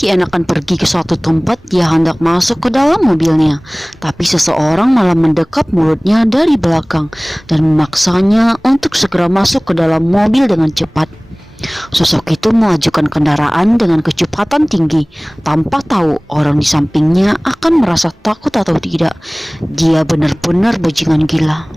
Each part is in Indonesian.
Yen akan pergi ke suatu tempat, dia hendak masuk ke dalam mobilnya, tapi seseorang malah mendekap mulutnya dari belakang dan memaksanya untuk segera masuk ke dalam mobil dengan cepat. Sosok itu mengajukan kendaraan dengan kecepatan tinggi, tanpa tahu orang di sampingnya akan merasa takut atau tidak. Dia benar-benar bajingan gila.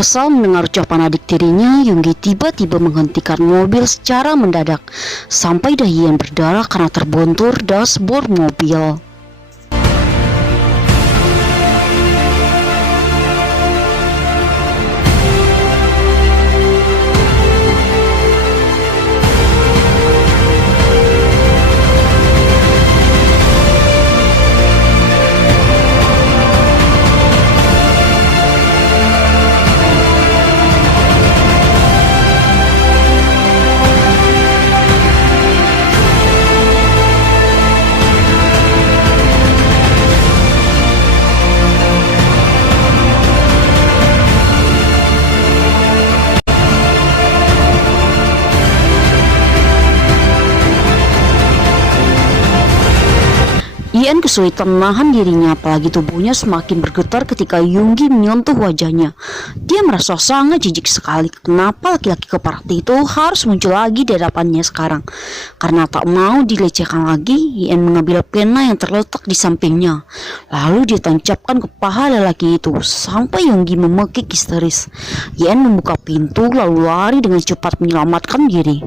Kesal mendengar ucapan adik tirinya, Yonggi tiba-tiba menghentikan mobil secara mendadak, sampai dahinya berdarah karena terbontur dashboard mobil. Ian kesulitan menahan dirinya, apalagi tubuhnya semakin bergetar ketika Yonggi menyentuh wajahnya. Dia merasa sangat jijik sekali. Kenapa laki-laki keparat itu harus muncul lagi di hadapannya sekarang? Karena tak mau dilecehkan lagi, Ian mengambil pena yang terletak di sampingnya. Lalu dia tancapkan ke paha lelaki itu sampai Yonggi memekik histeris. Ian membuka pintu lalu lari dengan cepat menyelamatkan diri.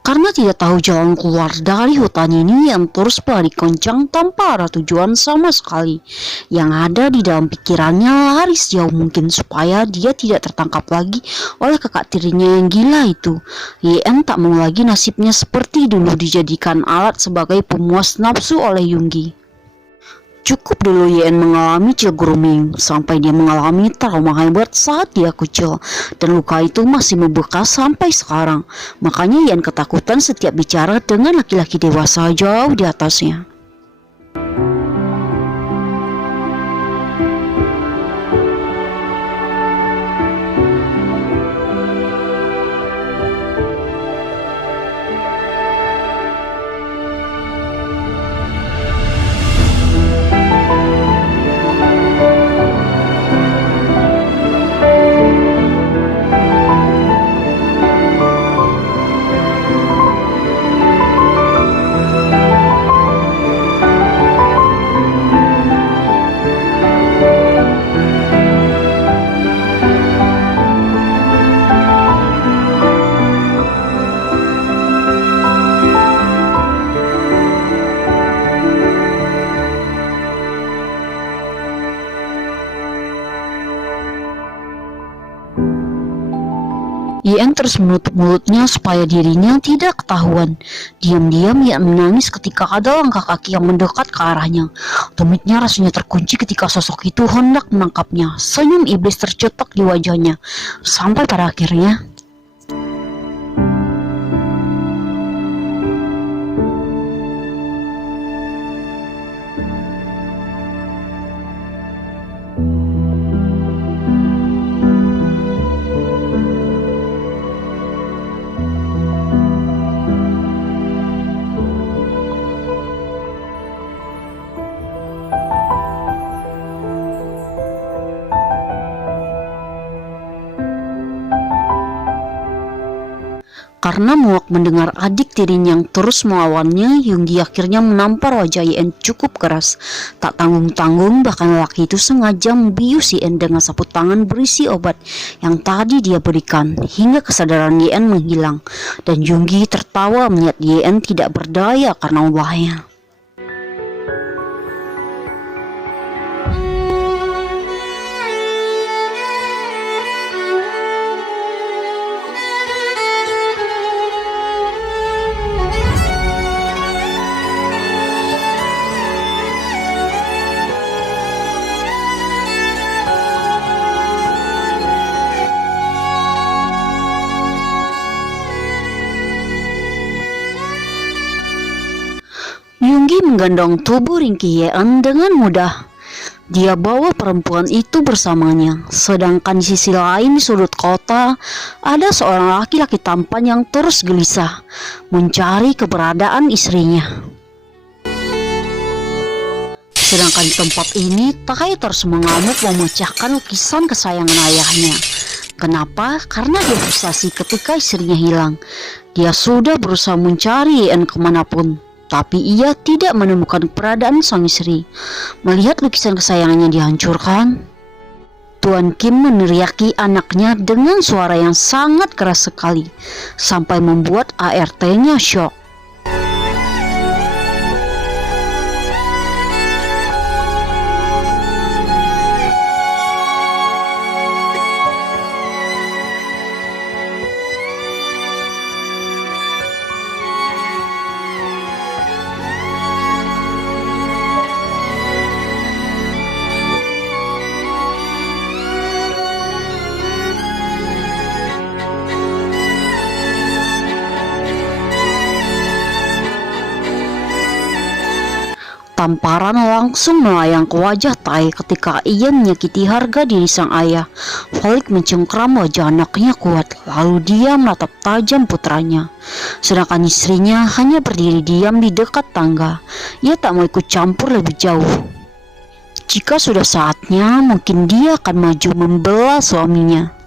Karena tidak tahu jalan keluar dari hutan ini, yang terus berlari kencang tanpa arah tujuan sama sekali. Yang ada di dalam pikirannya lari sejauh mungkin supaya dia tidak tertangkap lagi oleh kakak tirinya yang gila itu. Yen tak mau lagi nasibnya seperti dulu dijadikan alat sebagai pemuas nafsu oleh Yonggi. Cukup dulu Yen mengalami child grooming sampai dia mengalami trauma hebat saat dia kecil, dan luka itu masih membekas sampai sekarang. Makanya Yen ketakutan setiap bicara dengan laki-laki dewasa jauh di atasnya. Yen terus menutup mulutnya supaya dirinya tidak ketahuan. Diam-diam Yen menangis ketika ada langkah kaki yang mendekat ke arahnya. Tumitnya rasanya terkunci ketika sosok itu hendak menangkapnya. Senyum iblis tercetak di wajahnya. Sampai pada akhirnya Karena muak mendengar adik tirinya yang terus melawannya, Yonggi akhirnya menampar wajah Yen cukup keras. Tak tanggung-tanggung, bahkan laki itu sengaja membius Yen dengan sapu tangan berisi obat yang tadi dia berikan, hingga kesadaran Yen menghilang. Dan Yonggi tertawa melihat Yen tidak berdaya karena ulahnya. Yonggi menggendong tubuh ringkih Yen dengan mudah. Dia bawa perempuan itu bersamanya. Sedangkan di sisi lain di sudut kota, ada seorang laki-laki tampan yang terus gelisah mencari keberadaan istrinya. Sedangkan di tempat ini, Takai terus mengamuk memecahkan lukisan kesayangan ayahnya. Kenapa? Karena dia frustasi ketika istrinya hilang. Dia sudah berusaha mencari Yen kemanapun, tapi ia tidak menemukan keberadaan sang istri. Melihat lukisan kesayangannya dihancurkan, Tuan Kim meneriaki anaknya dengan suara yang sangat keras sekali, sampai membuat ART-nya syok. Tamparan langsung melayang ke wajah Tai ketika ia menyakiti harga diri sang ayah. Falik mencengkram wajah anaknya kuat, lalu dia menatap tajam putranya. Sedangkan istrinya hanya berdiri diam di dekat tangga. Ia tak mau ikut campur lebih jauh. Jika sudah saatnya, mungkin dia akan maju membela suaminya.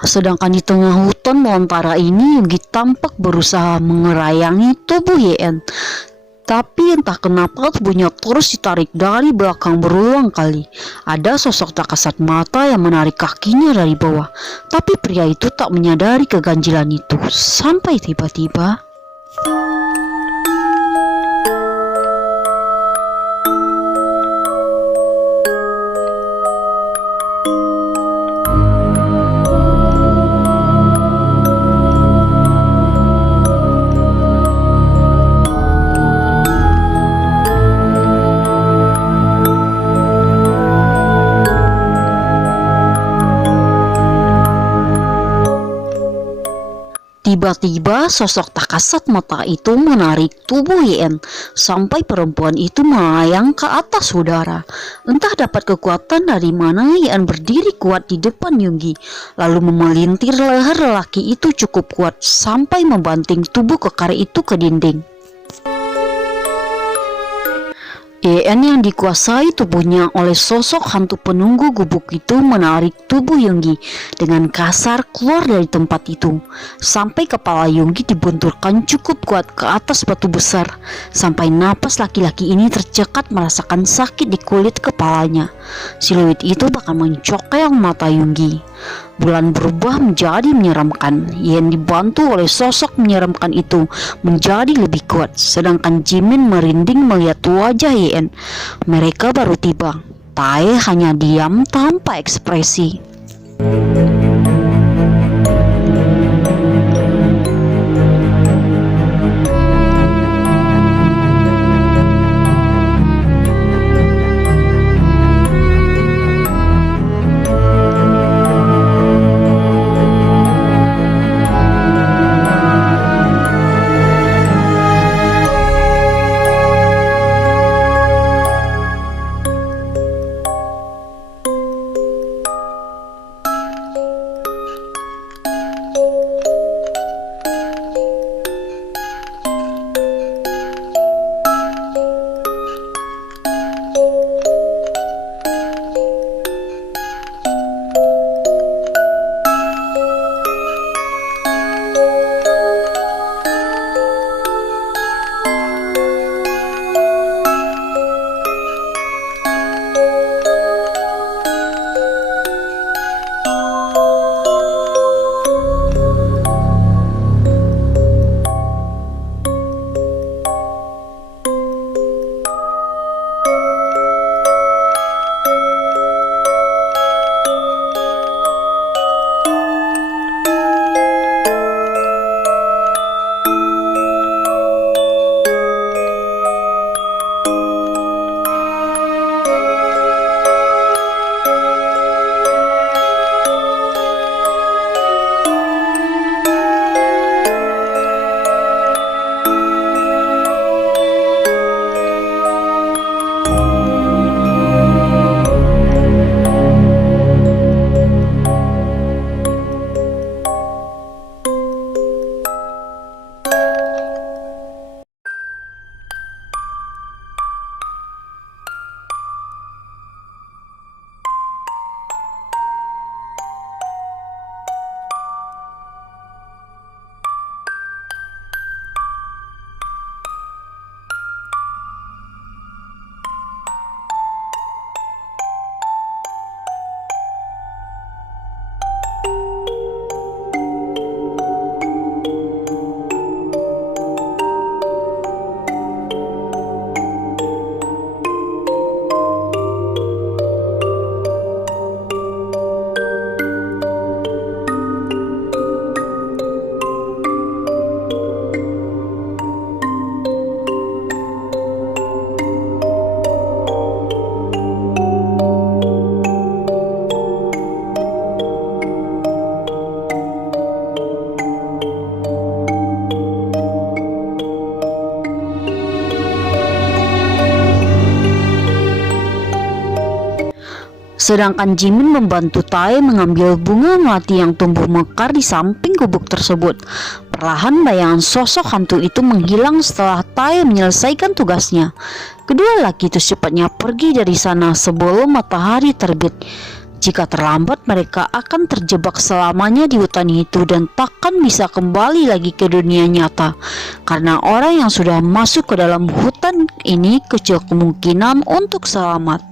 Sedangkan di tengah hutan belantara ini, Yogi tampak berusaha mengerayangi tubuh Yen. Tapi entah kenapa tubuhnya terus ditarik dari belakang berulang kali. Ada sosok tak kasat mata yang menarik kakinya dari bawah. Tapi pria itu tak menyadari keganjilan itu. Sampai tiba-tiba Tiba-tiba sosok tak kasat mata itu menarik tubuh Yen sampai perempuan itu melayang ke atas udara. Entah dapat kekuatan dari mana, Yen berdiri kuat di depan Yogi, lalu memelintir leher lelaki itu cukup kuat sampai membanting tubuh kekar itu ke dinding. Yen yang dikuasai tubuhnya oleh sosok hantu penunggu gubuk itu menarik tubuh Yogi dengan kasar keluar dari tempat itu, sampai kepala Yogi dibenturkan cukup kuat ke atas batu besar, sampai napas laki-laki ini tercekat merasakan sakit di kulit kepalanya. Siluet itu bahkan mencokeng mata Yogi. Bulan berubah menjadi menyeramkan. Yen dibantu oleh sosok menyeramkan itu menjadi lebih kuat, sedangkan Jimin merinding melihat wajah Yen. Mereka baru tiba. Tae hanya diam tanpa ekspresi. Sedangkan Jimin membantu Tae mengambil bunga melati yang tumbuh mekar di samping gubuk tersebut. Perlahan bayangan sosok hantu itu menghilang setelah Tae menyelesaikan tugasnya. Kedua laki itu secepatnya pergi dari sana sebelum matahari terbit. Jika terlambat, mereka akan terjebak selamanya di hutan itu dan takkan bisa kembali lagi ke dunia nyata. Karena orang yang sudah masuk ke dalam hutan ini kecil kemungkinan untuk selamat.